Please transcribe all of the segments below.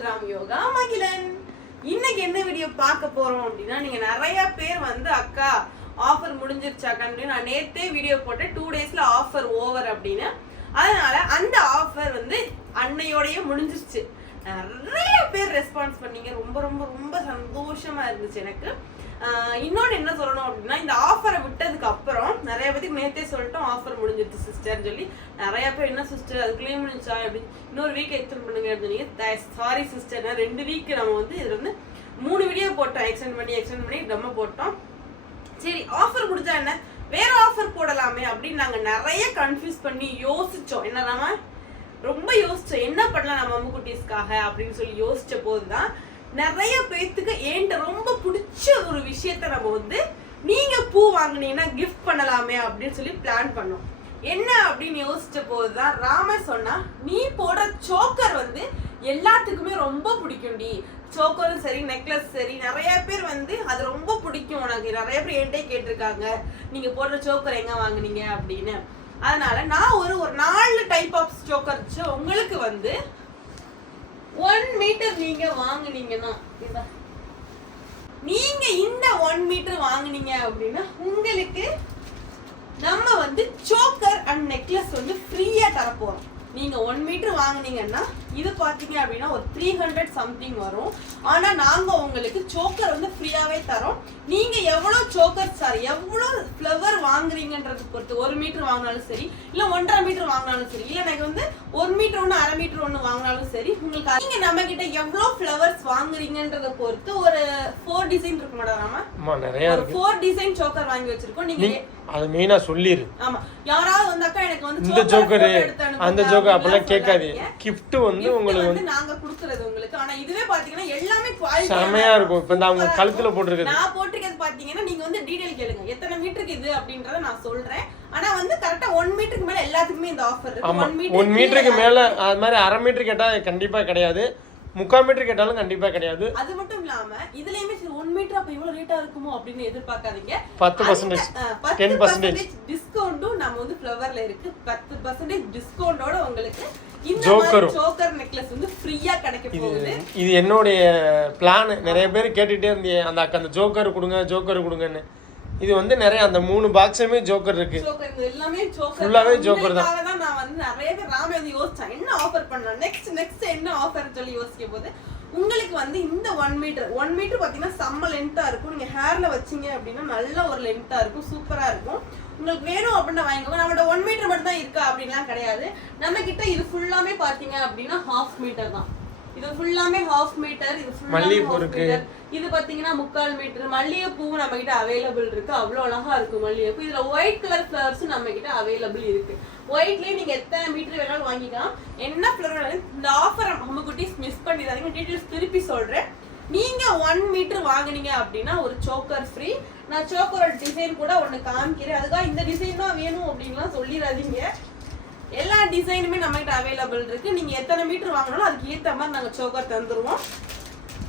உங்கள் ராம் யோகா மகிழன். இன்னைக்கு என்ன வீடியோ பார்க்க போறோம் அப்படின்னா, நீங்க நிறைய பேர் வந்து அக்கா ஆஃபர் முடிஞ்சிருச்சாக்கான்னு நான் நேத்தே வீடியோ போட்டேன் 2 டேஸ்ல ஆஃபர் ஓவர் அப்படின்னு. அதனால அந்த ஆஃபர் வந்து அன்னையோடய முடிஞ்சிருச்சு. நிறைய பேர் ரெஸ்பான்ஸ் பண்ணீங்க, ரொம்ப ரொம்ப ரொம்ப சந்தோஷமா இருந்துச்சு எனக்கு. இன்னொன்று என்ன சொல்லணும் அப்படின்னா, இந்த ஆஃபரை விட்டதுக்கு அப்புறம் நிறைய பேருக்கு நேற்றே சொல்லிட்டோம் ஆஃபர் முடிஞ்சிருச்சு சிஸ்டர்னு சொல்லி. நிறைய பேர் என்ன சிஸ்டர் அதுக்குள்ளேயே முடிஞ்சா அப்படி இன்னொரு வீக் எக்ஸ்டெண்ட் பண்ணுங்க சொன்னீங்க. சாரி சிஸ்டர், 2 வீக் நம்ம வந்து இதில் வந்து 3 வீடியோ போட்டோம், எக்ஸ்டெண்ட் பண்ணி நம்ம போட்டோம். சரி ஆஃபர் முடிஞ்சா என்ன வேற ஆஃபர் போடலாமே அப்படின்னு நாங்கள் நிறைய கன்ஃபியூஸ் பண்ணி யோசிச்சோம். என்னதாம ரொம்ப யோசிச்சோம் என்ன பண்ணலாம் நம்ம அம்மு குட்டீஸ்க்காக அப்படின்னு சொல்லி யோசிச்ச போதுதான் நிறைய பேத்துக்கு என்கிட்ட ரொம்ப பிடிச்ச ஒரு விஷயத்த நம்ம வந்து நீங்க பூ வாங்கினீங்கன்னா கிஃப்ட் பண்ணலாமே அப்படின்னு சொல்லி பிளான் பண்ணோம். என்ன அப்படின்னு யோசிச்ச போதுதான் ராம சொன்னா, நீ போடுற சோக்கர் வந்து எல்லாத்துக்குமே ரொம்ப பிடிக்கும்டி. சோக்கரும் சரி நெக்லஸ் சரி நிறைய பேர் வந்து அது ரொம்ப பிடிக்கும் உனக்கு. நிறைய பேர் என்கிட்ட கேட்டிருக்காங்க நீங்க போடுற சோக்கர் எங்க வாங்குனீங்க அப்படின்னு. அதனால நான் ஒரு 4 டைப் ஆஃப் சோக்கர் உங்களுக்கு வந்து 1 மீட்டர் நீங்க வாங்குனீங்கன்னா, நீங்க இந்த 1 மீட்டர் வாங்குனீங்க அப்படின்னா உங்களுக்கு நம்ம வந்து சோக்கர் அண்ட் நெக்லஸ் வந்து ஃப்ரீயா தரப்போறோம். நீங்க 1 மீட்டர் வாங்குனீங்கன்னா இது பாத்தீங்க அப்படின்னா ஒரு 300 சம்திங் வரும். ஆனா நாங்க உங்களுக்கு சோக்கர் வந்து ஃப்ரீயாவே தரோம். நீங்க எவ்வளவு சோக்கர் எவ்வளவு ஃப்ளவர் வாங்குறீங்கன்றது பொறுத்து 1 மீட்டர் வாங்கினாலும் சரி, இல்ல 1.5 மீட்டர் வாங்கினாலும் சரி, இல்ல எனக்கு வந்து 1 மீட்டர் 1 1/2 மீட்டர் 1 வாங்கினாலும் சரி, உங்களுக்கு நீங்க நம்ம கிட்ட எவ்வளவு ஃப்ளவர்ஸ் வாங்குறீங்கன்றத பொறுத்து ஒரு 4 டிசைன் இருக்கு மேடம். ஆமா நிறைய இருக்கு. 4 டிசைன் சோக்கர் வாங்கி வச்சிருக்கோம். நீங்க அது மெயினா சொல்லிரு. ஆமா யாராவது வந்தாக்கா எனக்கு வந்து இந்த ஜோக்கர் அந்த ஜோக்கர் அப்பலாம் கேட்காதீங்க. gift வந்து உங்களுக்கு வந்து நாங்க கொடுக்கிறது உங்களுக்கு. ஆனா இதுவே பாத்தீங்கன்னா எல்லாமே குவாலிட்டி செமையா இருக்கும். இப்போ அவங்க கழுத்துல போட்டுருக்குது, நான் போட்டுக்கிறது பாத்தீங்கன்னா நீங்க வந்து டீடைல் கேளுங்க எத்தனை மீட்டருக்கு இது அப்படின்றத நான் சொல்றேன். ஆனா வந்து கரெக்ட்டா 1 மீட்டருக்கு மேல எல்லாத்துக்குமே இந்த ஆஃபர் இருக்கு. 1 மீட்டருக்கு மேல அது மாதிரி 1/2 மீட்டர் கேட்டா கண்டிப்பா கிடையாது, 3/4 மீட்டர் கேட்டாலும் கண்டிப்பா கிடையாது. அது மட்டும் இல்லாம இதுலயுமே 1 மீட்டர் அப்ப இவ்வளவு ரேட்டா இருக்குமோ அப்படின்னு எதிர்பார்க்காதீங்க. 10% டிஸ்கவுண்டும் நம்ம வந்து ஃப்ளவர்ல இருக்கு. 10% டிஸ்கவுண்டோட உங்களுக்கு இந்த சோக்கர் நெக்லஸ் வந்து ஃப்ரீயா கிடைக்க போகுது. இது என்னோட பிளான். நிறைய பேர் கேட்டுட்டே இருந்தீங்க அந்த அக்கா அந்த ஜோக்கர் கொடுங்கன்னு. இது வந்து நிறைய அந்த 3 பாக்ஸுமே ஜோக்கர் இருக்கு. ஜோக்கர் எல்லாமே ஜோக்கர், ஃபுல்லாவே ஜோக்கர் தான். அதான் நான் வந்து நிறைய பேர் ராமே வந்து யோசிச்சேன் என்ன ஆஃபர் பண்ணலாம் நெக்ஸ்ட் என்ன ஆஃபர் சொல்லி யோசிக்கும் போது உங்களுக்கு வந்து இந்த 1 மீட்டர் பாத்தீங்கன்னா செம்ம லென்த்தா இருக்கும். நீங்க ஹேர்ல வச்சீங்க அப்படின்னா நல்ல ஒரு லென்த்தா இருக்கும், சூப்பரா இருக்கும். உங்களுக்கு வேணும் அப்படின்னா வாங்கிக்கோங்க. நம்மளோட 1 மீட்டர் மட்டும் தான் இருக்கா அப்படின்லாம் கிடையாது. நம்ம கிட்ட இது ஃபுல்லாமே பாத்தீங்க அப்படின்னா 1/2 மீட்டர் தான். இது ஃபுல்லாமே 1/2 மீட்டர். இது ஃபுல்லாமே 1/2 மீட்டர். இது பாத்தீங்கன்னா 3/4 மீட்டர். மல்லிகைப்பூ நம்ம கிட்ட அவைலபிள் இருக்கு. அவ்வளவு அழகா இருக்கும் மல்லிகைப்பூ. இதுல ஒயிட் கலர் ஃபிளவர்ஸ் நம்ம கிட்ட அவைலபிள் இருக்கு. ஒயிட்லயே நீங்க எத்தனை மீட்டர் வேணாலும் வாங்கிக்கலாம். என்ன ஃபிளவர் இந்த ஆஃபர் நம்ம குட்டீஸ் மிஸ் பண்ணிடாதீங்க. டீடைல்ஸ் திருப்பி சொல்றேன். நீங்க 1 மீட்டர் வாங்குனீங்க அப்படின்னா ஒரு சோக்கர் ஃப்ரீ. நான் சோக்கரோட டிசைன் கூட ஒன்னு காமிக்கிறேன். அதுக்காக இந்த டிசைன் தான் வேணும் அப்படின்லாம் சொல்லிடாதீங்க. எல்லா டிசைனுமே நம்ம கிட்ட அவைலபிள் இருக்கு. நீங்க எத்தனை மீட்டர் வாங்கினாலும் அதுக்கு ஏற்ற மாதிரி நாங்க சோக்கர் தந்துருவோம்.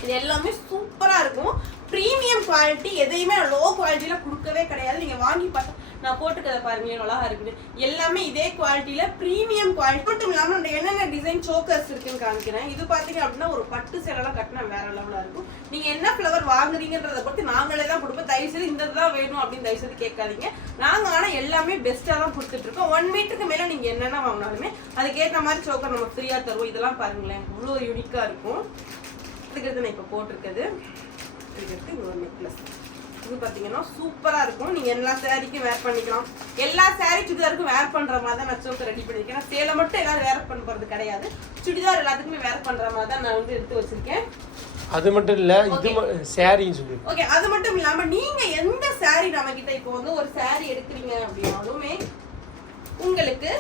இது எல்லாமே சூப்பரா இருக்கும். பிரீமியம் குவாலிட்டி, எதையுமே லோ குவாலிட்டியில கொடுக்கவே கிடையாது. நீங்க வாங்கி பார்த்தா நான் போட்டுக்கதை பாருங்க அழகா இருக்குது. எல்லாமே இதே குவாலிட்டியில பிரீமியம் குவாலிட்டி. மட்டும் இல்லாம என்னென்ன டிசைன் சோக்கர்ஸ் இருக்குன்னு காமிக்கிறேன். இது பாத்தீங்க அப்படின்னா ஒரு பட்டு சேலைலாம் கட்டினா வேற லெவலா இருக்கும். நீங்க என்ன ஃபிளவர் வாங்குறீங்கன்றத பத்தி நாங்களே தான் கொடுப்போம். தயவு செய்து இந்த தான் வேணும் அப்படின்னு தயவு செய்து கேட்காதீங்க. நாங்க ஆனா எல்லாமே பெஸ்டா தான் கொடுத்துட்டு இருக்கோம். 1 மீட்டருக்கு மேல நீங்க என்னென்ன வாங்கினாலுமே அதுக்கேற்ற மாதிரி சோக்கர் நம்ம ஃப்ரீயா தருவோம். இதெல்லாம் பாருங்களேன் இவ்வளவு யூனிக்கா இருக்கும். இதுக்கு நான் இப்ப போட்டிருக்கிறது இதுக்கு ஒரு நெக்லஸ். இது பாத்தீங்கன்னா சூப்பரா இருக்கும். நீங்க எல்லா சாரிக்கும் வேர் பண்ணிக்கலாம். எல்லா சாரி சுடிதாருக்கும் வேர் பண்ற மாதிரி தான் நான் சோக்கர் ரெடி பண்ணிருக்கேன். சேலை மட்டும் எல்லாரும் வேர் பண்ண போறது கிடையாது. சுடிதார் எல்லாத்துக்குமே வேர் பண்ற மாதிரி தான் நான் வந்து எடுத்து வச்சிருக்கேன். அது மட்டும் இல்ல இது சாரின்னு சொல்லி. ஓகே, அது மட்டும் இல்லாம நீங்க எந்த சாரி நம்ம கிட்ட இப்போ வந்து ஒரு சாரி எடுக்கிறீங்க அப்படின்னாலுமே உங்களுக்கு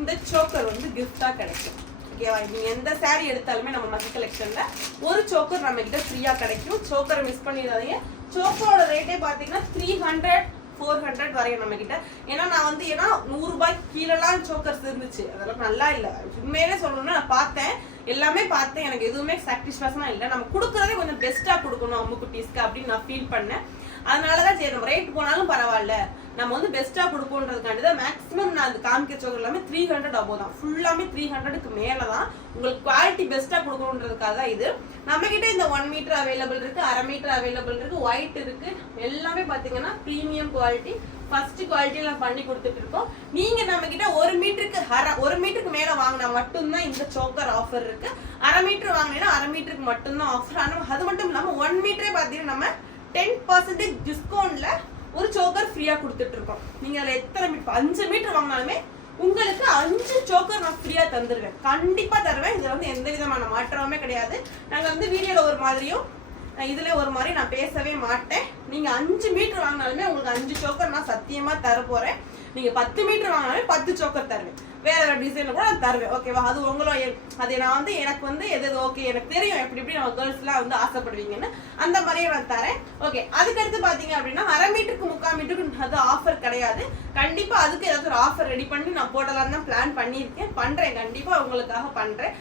இந்த சோக்கர் வந்து கிஃப்டா கிடைக்கும். ஓகேவா? நீங்க எந்த சாரி எடுத்தாலுமே நம்ம மதி கலெக்ஷன்ல ஒரு சோக்கர் நம்ம கிட்ட ஃப்ரீயா கிடைக்கும். சோக்கரை மிஸ் பண்ணிடாதீங்க. சோக்கரோட ரேட்டே பாத்தீங்கன்னா 300 400 வரையும் நம்ம கிட்ட. ஏன்னா நான் வந்து 100 ரூபாய்க்கு கீழெல்லாம் சோக்கர்ஸ் இருந்துச்சு. அதெல்லாம் நல்லா இல்ல. உண்மையிலே சொல்லணும்னா நான் பார்த்தேன், எல்லாமே பார்த்தேன். எனக்கு எதுவுமே சாட்டிஸ்ஃபேக்ஷனா இல்லை. நம்ம கொடுக்கறதே கொஞ்சம் பெஸ்டா கொடுக்கணும் அம்மு குட்டீஸ்க்கு அப்படின்னு நான் ஃபீல் பண்ணேன். அதனாலதான் சரி நம்ம ரேட் போனாலும் பரவாயில்ல, நம்ம வந்து பெஸ்டா கொடுப்போன்றதுக்காண்டி தான் மேக்ஸிமம் நான் அந்த காமிக்க சோக்கர் எல்லாமே 300 above தான், ஃபுல்லாமே 300க்கு மேல தான். உங்களுக்கு குவாலிட்டி பெஸ்டா கொடுக்கணுன்றதுக்காக தான் இது. நம்ம கிட்ட இந்த 1 மீட்டர் அவைலபிள் இருக்கு, 1/2 மீட்டர் அவைலபிள் இருக்கு, ஒயிட் இருக்கு. எல்லாமே பாத்தீங்கன்னா பிரீமியம் குவாலிட்டி, ஃபர்ஸ்ட் குவாலிட்டியில பண்ணி கொடுத்துட்டு இருக்கோம். நீங்க நம்ம கிட்ட 1 மீட்டருக்கு மேல வாங்கினா மட்டும்தான் இந்த சோக்கர் ஆஃபர் இருக்கு. 1/2 மீட்டர் வாங்கினீங்கன்னா 1/2 மீட்டருக்கு மட்டும்தான் ஆஃபர். ஆனால் அது மட்டும் இல்லாம 1 மீட்டரே பாத்தீங்கன்னா நம்ம 10% டிஸ்கவுண்ட்ல ஒரு சோக்கர் ஃப்ரீயா கொடுத்துட்டு இருக்கோம். நீங்க அதுல எத்தனை மீட்டர் 5 மீட்டர் வாங்கினாலுமே உங்களுக்கு 5 சோக்கர் நான் ஃப்ரீயா தந்துருவேன், கண்டிப்பா தருவேன். இதுல வந்து எந்த விதமான மாற்றமே கிடையாது. நாங்க வந்து வீடியோல ஒரு மாதிரியும் இதுல ஒரு மாதிரி நான் பேசவே மாட்டேன். நீங்க 5 மீட்டர் வாங்கினாலுமே உங்களுக்கு 5 சோக்கர் நான் சத்தியமா தர போறேன். நீங்க 10 மீட்டர் வாங்கினாலுமே 10 சோக்கர் தருவேன், வேற வேற டிசைன்ல கூட நான் தருவேன். ஓகேவா? அது உங்களோட அது நான் வந்து எனக்கு வந்து எது ஓகே எனக்கு தெரியும் எப்படி நம்ம கேர்ள்ஸ் எல்லாம் வந்து ஆசைப்படுவீங்கன்னு, அந்த மாதிரியே நான் தரேன். ஓகே, அதுக்கடுத்து பாத்தீங்க அப்படின்னா 1/2 மீட்டருக்கு 3/4 மீட்டருக்கு அது ஆஃபர் கிடையாது. கண்டிப்பா அதுக்கு ஏதாவது ஒரு ஆஃபர் ரெடி பண்ணி நான் போடலான்னு தான் பிளான் பண்ணியிருக்கேன், பண்றேன், கண்டிப்பா உங்களுக்காக பண்றேன்.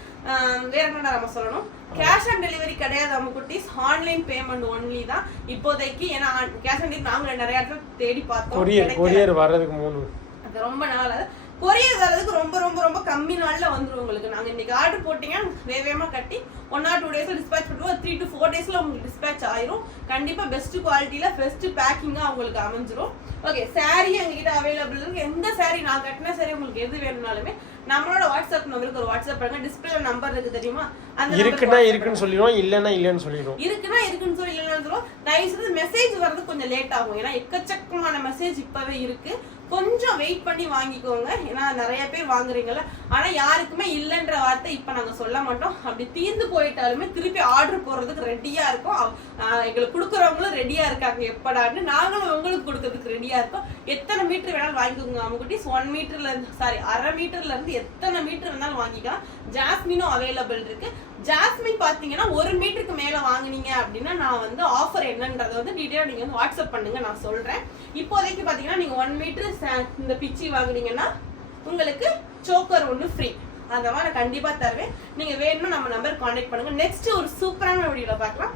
வேற என்ன நம்ம சொல்லணும், கேஷ் ஆன் டெலிவரி கிடையாது நம்ம குட்டீஸ், ஆன்லைன் பேமெண்ட் ஒன்லி தான் இப்போதைக்கு. ஏன்னா கேஷ் ஆன் டெலிவரி நாங்க நிறைய இடத்துல தேடி பார்த்தோம், கொரியர் வர்றதுக்கு 3 அது ரொம்ப நாள், கொரியர் வர்றதுக்கு ரொம்ப ரொம்ப ரொம்ப கம்மி நாள்ல வந்துடும் உங்களுக்கு. நாங்க இன்னைக்கு ஆர்டர் போட்டீங்கன்னா வேகமா கட்டி 1 or 2 daysல டிஸ்பேச் பண்ணுவோம். 3 to 4 daysல உங்களுக்கு டிஸ்பேச் ஆயிரும். கண்டிப்பா பெஸ்ட் குவாலிட்டியில பெஸ்ட் பேக்கிங்கா உங்களுக்கு அமைஞ்சிரும். ஓகே, சாரி எங்ககிட்ட அவைலபிள் இருக்கு. எந்த சாரி நான் கட்டின சாரி உங்களுக்கு எது வேணும்னாலுமே நம்மளோட வாட்ஸ்அப் நம்பருக்கு ஒரு வாட்ஸ்அப் பண்ணுங்க, டிஸ்பிளேல நம்பர் இருக்கு தெரியுமா, அந்த இருக்குன்னா இருக்குன்னு சொல்லிடுவோம், இல்லன்னா இல்லன்னு சொல்லிடுவோம். இருக்குன்னா இருக்குன்னு சொல்லி இல்லைன்னு சொல்லுவோம். தயவு செய்து மெசேஜ் வர்றது கொஞ்சம் லேட் ஆகும், ஏன்னா எக்கச்சக்கமான மெசேஜ் இப்பவே இருக்கு. கொஞ்சம் வெயிட் பண்ணி வாங்கிக்கோங்க, ஏன்னா நிறைய பேர் வாங்குறீங்கல்ல. ஆனா யாருக்குமே இல்லைன்ற வார்த்தை இப்ப நாங்க சொல்ல மாட்டோம். அப்படி தீர்ந்து போயிட்டாலுமே திருப்பி ஆர்டர் போடுறதுக்கு ரெடியா இருக்கும். எங்களுக்கு கொடுக்குறவங்களும் ரெடியா இருக்காங்க, எப்படான்னு நாங்களும் உங்களுக்கு கொடுக்கறதுக்கு ரெடியா இருக்கோம். எத்தனை மீட்டர் வேணாலும் வாங்கிக்கோங்க நம்ம குட்டீஸ். 1 மீட்டர்ல இருந்து 1/2 மீட்டர்ல இருந்து எத்தனை மீட்டர் வேணாலும் வாங்கிக்கலாம். ஜாஸ்மினும் அவைலபிள் இருக்கு. ஜாஸ்மின் பாத்தீங்கன்னா 1 மீட்டருக்கு மேல வாங்குனீங்க அப்படின்னா நான் வந்து ஆஃபர் என்னன்றதை வந்து டீடைலா நீங்க வந்து வாட்ஸ்அப் பண்ணுங்க, நான் சொல்றேன். இப்போதைக்கு பாத்தீங்கன்னா நீங்க 1 மீட்டர் இந்த பிச்சி வாங்குனீங்கன்னா உங்களுக்கு சோக்கர் ஒன்று ஃப்ரீ, அந்த மாதிரி நான் கண்டிப்பா தருவேன். நீங்க வேணும்னா நம்ம நம்பர் கான்டாக்ட் பண்ணுங்க. நெக்ஸ்ட் ஒரு சூப்பரான வீடியோல பார்க்கலாம்.